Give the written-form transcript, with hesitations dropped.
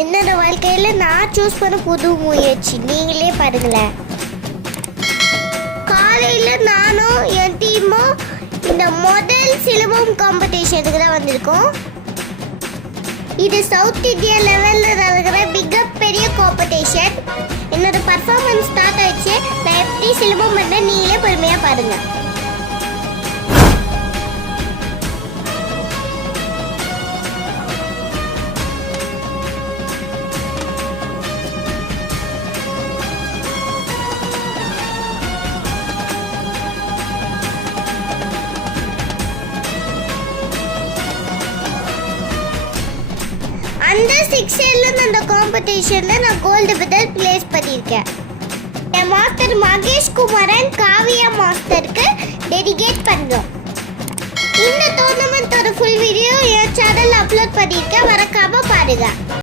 என்னோட வாழ்க்கையில் நான் சூஸ் பண்ண புது முயற்சி நீங்களே பாருங்களேன். காலையில் நானும் என் டீமும் இந்த முதல் சிலம்பம் காம்படிஷனுக்கு தான் வந்திருக்கோம். இது சவுத் இந்தியா லெவலில் நடக்கிற மிகப்பெரிய காம்படிஷன். என்னோட பர்ஃபார்மன்ஸ் ஸ்டார்ட் ஆயிடுச்சு. நான் எப்படி சிலம்பம் பண்ண நீங்களே பொறுமையாக பாருங்கள். அந்த செக்ஷனில் அந்த காம்படிஷனில் நான் கோல்டு மெடல் பிளேஸ் பண்ணியிருக்கேன். என் மாஸ்டர் மகேஷ் குமாரன் காவியா மாஸ்டருக்கு டெடிகேட் பண்ணுறோம். இந்த டோர்னமெண்ட்டோட ஃபுல் வீடியோ என் சேனலில் அப்லோட் பண்ணியிருக்கேன், மறக்காமல் பாருங்கள்.